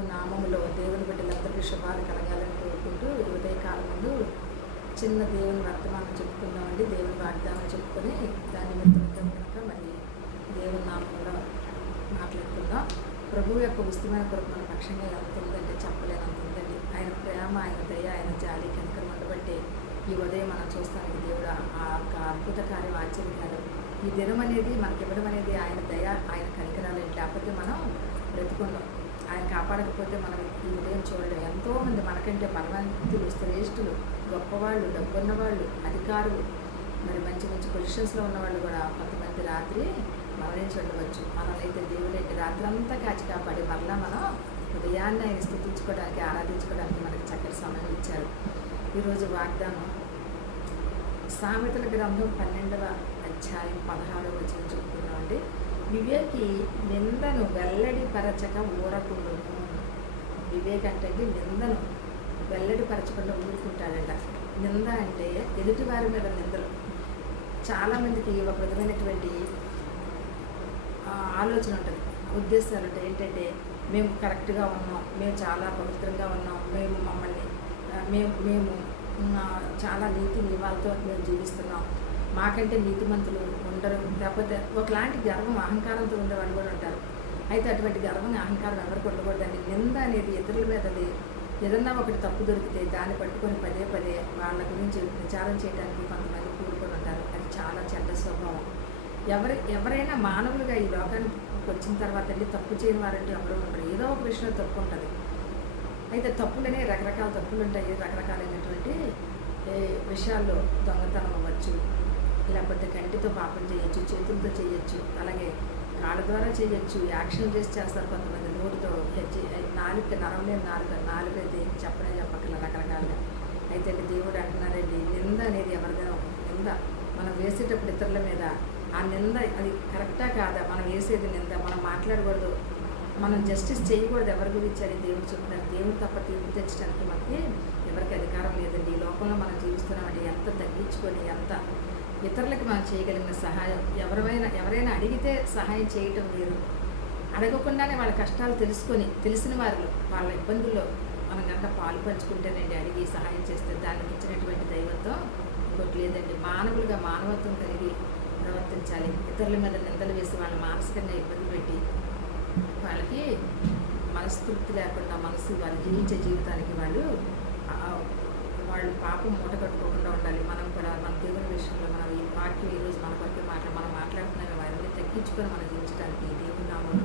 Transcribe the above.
ప్రభు నామములో దేవుని బిడ్డలందరికీ శుభాలు కలగాలని కోరుకుంటూ ఉదయకాలం ముందు చిన్న దేవుని వర్తమానం చెప్పుకుందామండి. దేవుని వాగ్దానం చెప్పుకొని దాని నిమిత్తం కనుక మరి దేవుని నామంలో మాట్లాడుకుందాం. ప్రభు యొక్క ఉచితమైన కొరకు మన పక్షంగా ఎంత ఉందంటే చెప్పలేనంత ఉందండి. ఆయన ప్రేమ, ఆయన దయ, ఆయన జాలి కనుక ఉండబట్టే ఈ ఉదయం మనం చూస్తానికి దేవుడు ఆ యొక్క అద్భుత కార్యం, ఆశ్చర్యకార్యం ఈ దినం అనేది మనకి ఇవ్వడం అనేది ఆయన దయ, ఆయన కనికరాలు. లేకపోతే మనం బ్రతుకుందాం. ఆయన కాపాడకపోతే మనం ఈ ఉదయం చూడలేం. ఎంతోమంది మనకంటే బలవంతులు, శ్రేష్ఠులు, గొప్పవాళ్ళు, డబ్బున్నవాళ్ళు, అధికారులు, మరి మంచి మంచి పొజిషన్స్లో ఉన్నవాళ్ళు కూడా కొంతమంది రాత్రి మరణించి ఉండవచ్చు. మనల్ని దేవుడైతే రాత్రి అంతా కాచి కాపాడి మరలా మనం ఉదయాన్నే ఆయన స్తుతించుకోవడానికి, ఆరాధించుకోవడానికి మనకి చక్కటి సమయం ఇచ్చారు. ఈరోజు వాగ్దానం సామెతల గ్రంథం 12వ అధ్యాయం 16వ వచనం చెప్తున్నామండి. వివేకి నిందను వెల్లడిపరచక ఊరకుండును. వివేక్ అంటే నిందను వెల్లడిపరచకుండా ఊరుకుంటాడంట. నింద అంటే ఎదుటివారి మీద నిందలు. చాలామందికి ఒక విధమైనటువంటి ఆలోచన ఉంటుంది, ఉద్దేశాలు ఉంటాయి. ఏంటంటే మేము కరెక్ట్గా ఉన్నాం, మేము చాలా పవిత్రంగా ఉన్నాం, మేము చాలా నీతి నియమాలతో మేము జీవిస్తున్నాం, మాకంటే నీతిమంతులు ఉండరు. లేకపోతే ఒకలాంటి గర్వం, అహంకారంతో ఉండేవాళ్ళు కూడా ఉంటారు. అయితే అటువంటి గర్వం, అహంకారం ఎవరికి ఉండకూడదండి. నింద అనేది ఇతరుల మీదది. ఏదన్నా ఒకటి తప్పు దొరికితే దాన్ని పట్టుకొని పదే పదే వాళ్ళ గురించి విచారం చేయడానికి కొంతమంది కూడుకొని ఉంటారు. అది చాలా చెడ్డ స్వభావం. ఎవరైనా మానవులుగా ఈ లోకానికి వచ్చిన తర్వాత అండి తప్పు చేయని వారంటే ఎవరు ఉండరు. ఏదో ఒక విషయంలో తప్పు ఉంటుంది. అయితే తప్పులనే రకరకాల తప్పులు ఉంటాయి. రకరకాలైనటువంటి విషయాల్లో దొంగతనం అవ్వచ్చు, లేకపోతే కంటితో పాపం చేయొచ్చు, చేతులతో చేయొచ్చు, అలాగే కాళ్ళ ద్వారా చేయొచ్చు, యాక్షన్ చేస్తారు కొంతమంది. నోటితో నాలుక, నరం లేని నాలుక అయితే చెప్పనే చెప్పక్కల రకరకాలుగా. అయితే దేవుడు అంటున్నారండి, నింద అనేది ఎవరిదైనా నింద మనం వేసేటప్పుడు ఇతరుల మీద ఆ నింద అది కరెక్టా కాదా, మనం వేసేది నింద, మనం మాట్లాడకూడదు, మనం జస్టిస్ చేయకూడదు ఎవరి గురించి అని దేవుడు చెప్తున్నారు. దేవుడు తప్ప తీర్పు తెచ్చడానికి మనకి ఎవరికి అధికారం లేదండి. ఈ లోకంలో మనం జీవిస్తున్నామంటే ఎంత తగ్గించుకొని, ఎంత ఇతరులకు మనం చేయగలిగిన సహాయం, ఎవరైనా అడిగితే సహాయం చేయటం వేరు. అడగకుండానే వాళ్ళ కష్టాలు తెలుసుకొని, తెలిసిన వారిలో వాళ్ళ ఇబ్బందుల్లో మనం కనుక పాలు పంచుకుంటేనండి, అడిగి సహాయం చేస్తే దాన్ని మించినటువంటి దైవంతో ఇంకోటి లేదండి. మానవులుగా మానవత్వం కలిగి ప్రవర్తించాలి. ఇతరుల మీద నిందలు వేసి వాళ్ళ మానసికంగా ఇబ్బంది పెట్టి వాళ్ళకి మనస్తృప్తి లేకుండా వాళ్ళు జీవించే జీవితానికి వాళ్ళు పాపం మూట కట్టుకోకుండా ఉండాలి. మనం కూడా మన దేవుని విషయంలో మనం ఈ వాక్యం ఈరోజు మన కొరకు మనం మాట్లాడుతున్నాం. వారిని తగ్గించుకొని మనం జీవించడానికి దేవుని నామంలో